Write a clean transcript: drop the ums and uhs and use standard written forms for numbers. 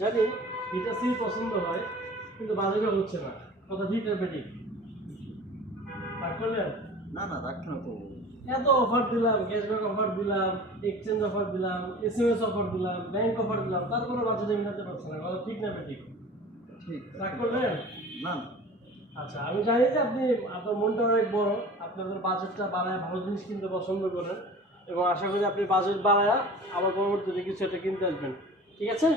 জানি এটা সি পছন্দ হয় কিন্তু বাজেটও হচ্ছে না, কথা ঠিক না বেটি? রাগ করলেন? না না, রাগ কেন করবো? এত অফার দিলাম, ক্যাশব্যাক অফার দিলাম, এক্সচেঞ্জ অফার দিলাম, এসএমএস অফার দিলাম, ব্যাংক অফার দিলাম, তারপরে বাজেটে মিলাতে পারছে না, কথা ঠিক না বেটি? ঠিক। রাগ করলেন? না না। আচ্ছা, আমি জানি যে আপনার মনটা অনেক বড়, আপনাদের বাজেটটা বাড়ায় ভালো জিনিস কিনতে পছন্দ করেন এবং আশা করি আপনি বাজেট বাড়ায় আবার পরবর্তীতে কিছু একটা কিনতে আসবেন, ঠিক আছে?